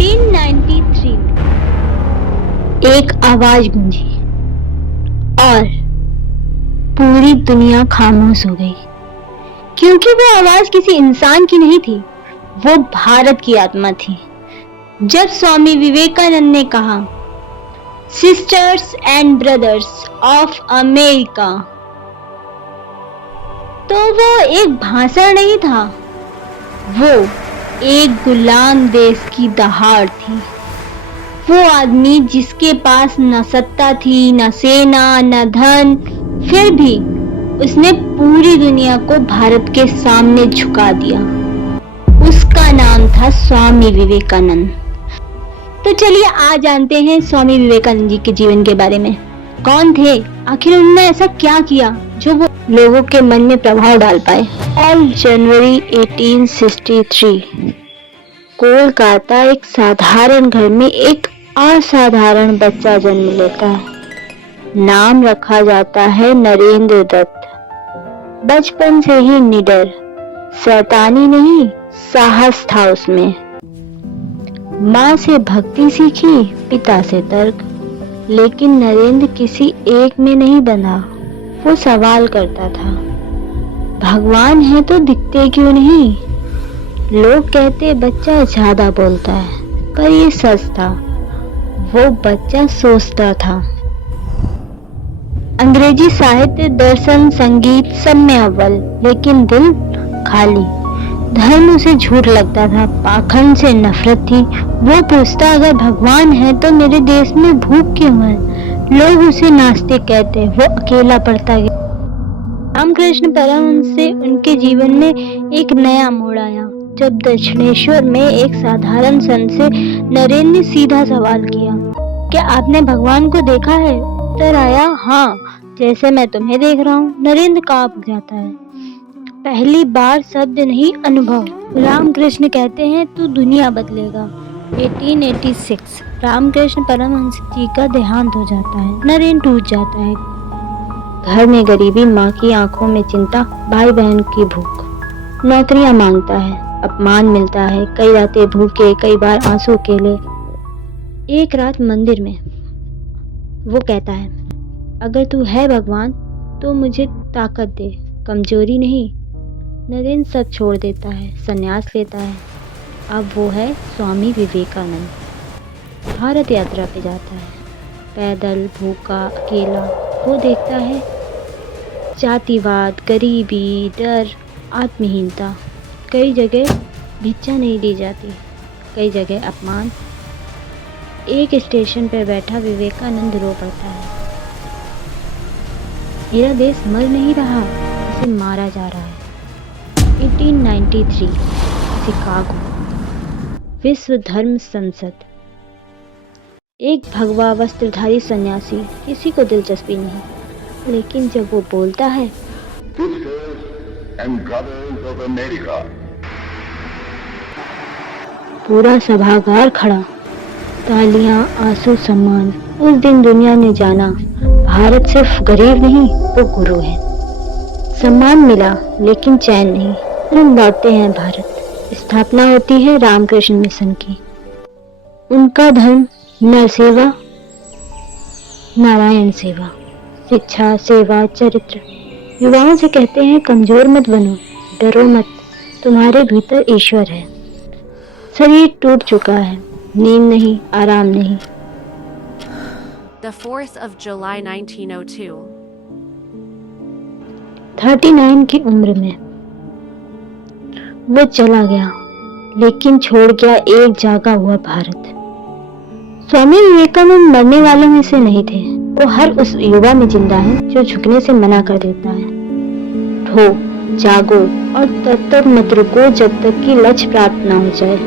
1893 में एक आवाज गूंजी और पूरी दुनिया खामोश हो गई, क्योंकि वो आवाज किसी इंसान की नहीं थी, वो भारत की आत्मा थी। जब स्वामी विवेकानंद ने कहा, sisters and brothers of America, तो वो एक भाषण नहीं था, वो एक गुलाम देश की दहाड़ थी। वो आदमी जिसके पास न सत्ता थी, न सेना, न धन, फिर भी उसने पूरी दुनिया को भारत के सामने झुका दिया। उसका नाम था स्वामी विवेकानंद। तो चलिए आज जानते हैं स्वामी विवेकानंद जी के जीवन के बारे में। कौन थे, आखिर उन्होंने ऐसा क्या किया जो वो लोगों के मन में प्रभाव डाल पाए। और जनवरी 1863 कोलकाता एक साधारण घर में एक असाधारण बच्चा जन्म लेता है। नाम रखा जाता है नरेंद्र दत्त। बचपन से ही निडर, शैतानी नहीं, साहस था उसमें। माँ से भक्ति सीखी, पिता से तर्क, लेकिन नरेंद्र किसी एक में नहीं बंधा। वो सवाल करता था, भगवान है तो दिखते क्यों नहीं? लोग कहते बच्चा ज्यादा बोलता है, पर ये सच था, वो बच्चा सोचता था। अंग्रेजी साहित्य, दर्शन, संगीत सब में अव्वल, लेकिन दिल खाली। धर्म उसे झूठ लगता था, पाखंड से नफरत थी। वो पूछता, अगर भगवान है तो मेरे देश में भूख क्यों है? लोग उसे नास्तिक कहते। वो अकेला पड़ता गया। रामकृष्ण परमहंस से उनके जीवन में एक नया मोड़ आया, जब दक्षिणेश्वर में एक साधारण संत से नरेंद्र ने सीधा सवाल किया, क्या आपने भगवान को देखा है? उत्तर आया, हाँ, जैसे मैं तुम्हें देख रहा हूँ। नरेंद्र कांप जाता है। पहली बार शब्द नहीं, अनुभव। रामकृष्ण कहते हैं तू दुनिया बदलेगा। 1886 रामकृष्ण परमहंस जी का देहांत हो जाता है। नरेंद्र टूट जाता है। घर में गरीबी, माँ की आंखों में चिंता, भाई बहन की भूख। नौकरियां मांगता है, अपमान मिलता है, कई रातें भूखे, कई बार आंसू अकेले। एक रात मंदिर में वो कहता है, अगर तू है भगवान तो मुझे ताकत दे, कमजोरी नहीं। नरेंद्र सब छोड़ देता है, संन्यास लेता है। अब वो है स्वामी विवेकानंद। भारत यात्रा पे जाता है, पैदल, भूखा, अकेला। वो देखता है जातिवाद, गरीबी, डर, आत्महीनता। कई जगह भिक्षा नहीं दी जाती, कई जगह अपमान। एक स्टेशन पर बैठा विवेकानंद रो पड़ता है, मेरा देश मर नहीं रहा, इसे मारा जा रहा है। 1893 शिकागो, विश्व धर्म संसद। एक भगवा वस्त्रधारी सन्यासी, किसी को दिलचस्पी नहीं, लेकिन जब वो बोलता है, पूरा सभागार खड़ा, तालियां, आंसू, सम्मान। उस दिन दुनिया ने जाना, भारत सिर्फ गरीब नहीं, वो गुरु है। सम्मान मिला, लेकिन चैन नहीं। हम लौटते हैं भारत। स्थापना होती है रामकृष्ण मिशन की। उनका धर्म नर सेवा, नारायण सेवा, शिक्षा, सेवा, चरित्र। युवाओं से कहते हैं, कमजोर मत बनो, डरो मत, तुम्हारे भीतर ईश्वर है। शरीर टूट चुका है, नींद नहीं, आराम नहीं। The 4th of July 1902 39 की उम्र में वो चला गया, लेकिन छोड़ गया एक जागा हुआ भारत। स्वामी विवेकानंद मरने वालों में से नहीं थे। वो हर उस युवा में जिंदा है जो झुकने से मना कर देता है। उठो, जागो और तब तक मत रुको जब तक कि लक्ष्य प्राप्त न हो जाए।